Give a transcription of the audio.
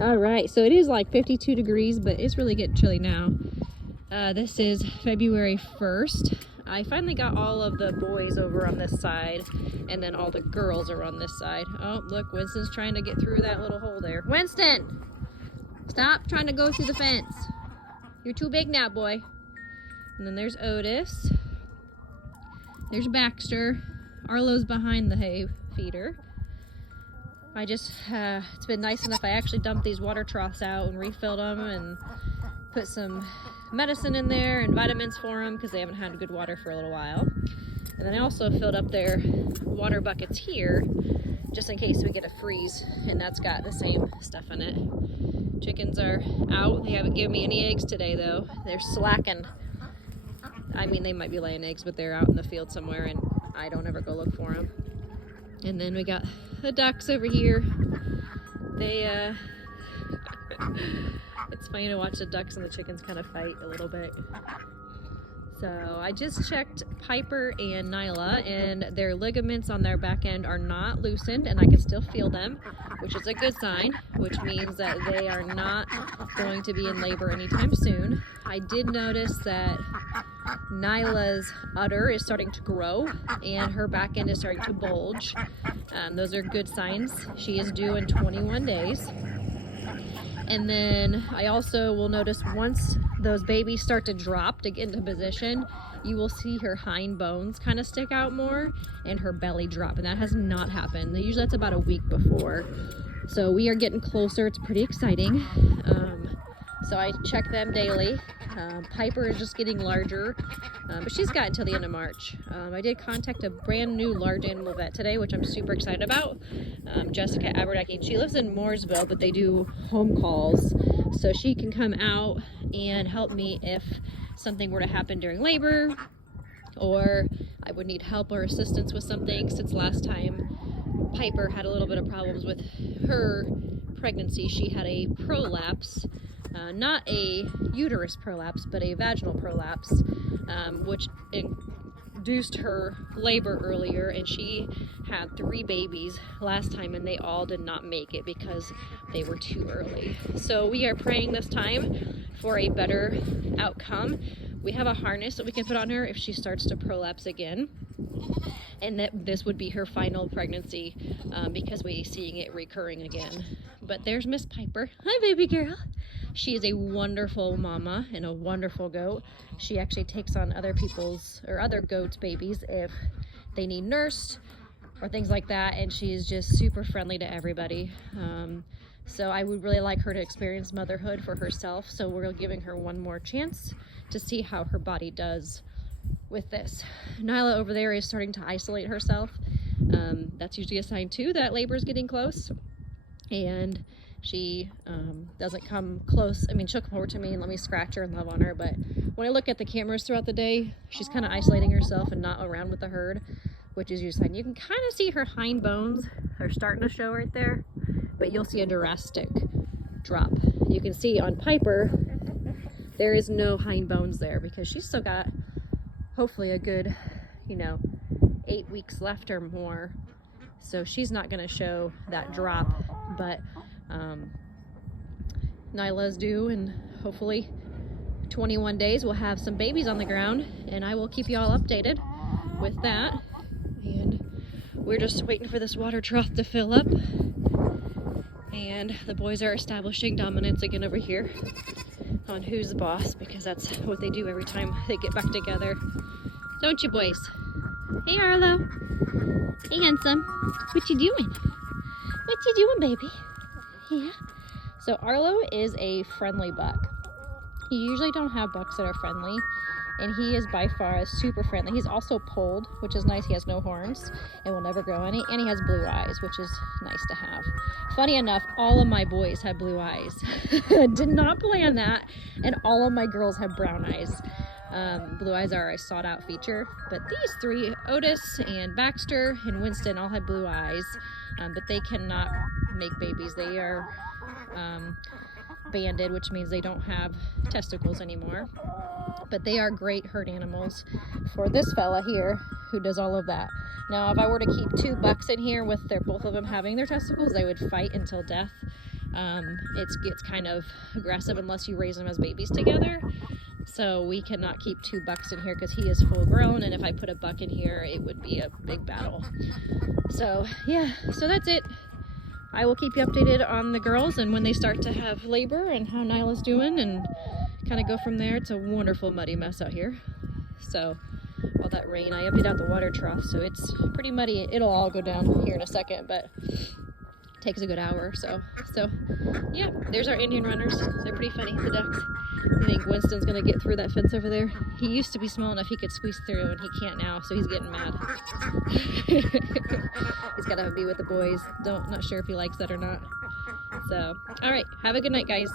All right, so it is like 52 degrees, but it's really getting chilly now. This is February 1st. I finally got all of the boys over on this side, and then all the girls are on this side. Oh, look, Winston's trying to get through that little hole there. Winston, stop trying to go through the fence. You're too big now, boy. And then there's Otis. There's Baxter. Arlo's behind the hay feeder. It's been nice enough I actually dumped these water troughs out and refilled them and put some medicine in there and vitamins for them because they haven't had good water for a little while. And then I also filled up their water buckets here just in case we get a freeze, and that's got the same stuff in it. Chickens are out. They haven't given me any eggs today though. They're slacking. I mean, they might be laying eggs, but they're out in the field somewhere and I don't ever go look for them. And then we got the ducks over here. It's funny to watch the ducks and the chickens kind of fight a little bit. So I just checked Piper and Nyla, and their ligaments on their back end are not loosened, and I can still feel them, which is a good sign, which means that they are not going to be in labor anytime soon. I did notice that Nyla's udder is starting to grow and her back end is starting to bulge. Those are good signs. She is due in 21 days. And then I also will notice once those babies start to drop to get into position, you will see her hind bones kind of stick out more and her belly drop, and that has not happened. Usually that's about a week before. So we are getting closer. It's pretty exciting. So I check them daily. Piper is just getting larger, but she's got until the end of March. I did contact a brand new large animal vet today, which I'm super excited about. Jessica Abernathy. She lives in Mooresville, but they do home calls, so she can come out and help me if something were to happen during labor, or I would need help or assistance with something. Since last time Piper had a little bit of problems with her pregnancy, she had a prolapse. Not a uterus prolapse, but a vaginal prolapse, which induced her labor earlier, and she had 3 babies last time, and they all did not make it because they were too early. So we are praying this time for a better outcome. We have a harness that we can put on her if she starts to prolapse again, and that this would be her final pregnancy because we're seeing it recurring again. But there's Miss Piper. Hi, baby girl. She is a wonderful mama and a wonderful goat. She actually takes on other people's or other goats' babies if they need nursed or things like that, and she is just super friendly to everybody. So I would really like her to experience motherhood for herself, so we're giving her one more chance to see how her body does with this. Nyla over there is starting to isolate herself. That's usually a sign too that labor is getting close, and she doesn't come close. I mean, she'll come over to me and let me scratch her and love on her, but when I look at the cameras throughout the day, she's kind of isolating herself and not around with the herd, which is usually a sign. You can kind of see her hind bones are starting to show right there, but you'll see a drastic drop. You can see on Piper, there is no hind bones there because she's still got hopefully a good, 8 weeks left or more. So she's not going to show that drop, but Nyla's due, and hopefully 21 days we'll have some babies on the ground, and I will keep you all updated with that. And we're just waiting for this water trough to fill up, and the boys are establishing dominance again over here on who's the boss, because that's what they do every time they get back together. Don't you, boys? Hey, Arlo. Hey, handsome. What you doing? What you doing, baby? Yeah. So Arlo is a friendly buck. You usually don't have bucks that are friendly, and he is by far super friendly. He's also polled, which is nice. He has no horns and will never grow any, and he has blue eyes, which is nice to have. Funny enough, all of my boys have blue eyes. Did not plan that, and all of my girls have brown eyes. Blue eyes are a sought out feature, but these 3, Otis and Baxter and Winston, all have blue eyes, but they cannot make babies. They are banded, which means they don't have testicles anymore, but they are great herd animals for this fella here who does all of that. Now, if I were to keep 2 bucks in here with both of them having their testicles, they would fight until death, It gets kind of aggressive unless you raise them as babies together. So we cannot keep 2 bucks in here because he is full grown, and if I put a buck in here, it would be a big battle. So yeah, so that's it. I will keep you updated on the girls and when they start to have labor and how Nyla's doing, and kind of go from there. It's a wonderful muddy mess out here. So all that rain, I emptied out the water trough, so it's pretty muddy. It'll all go down here in a second, but takes a good hour or so. So yeah, there's our Indian runners. They're pretty funny, the ducks. I think Winston's gonna get through that fence over there. He used to be small enough he could squeeze through, and he can't now, so he's getting mad. He's gotta be with the boys. Not sure if he likes that or not. So, all right, have a good night, guys.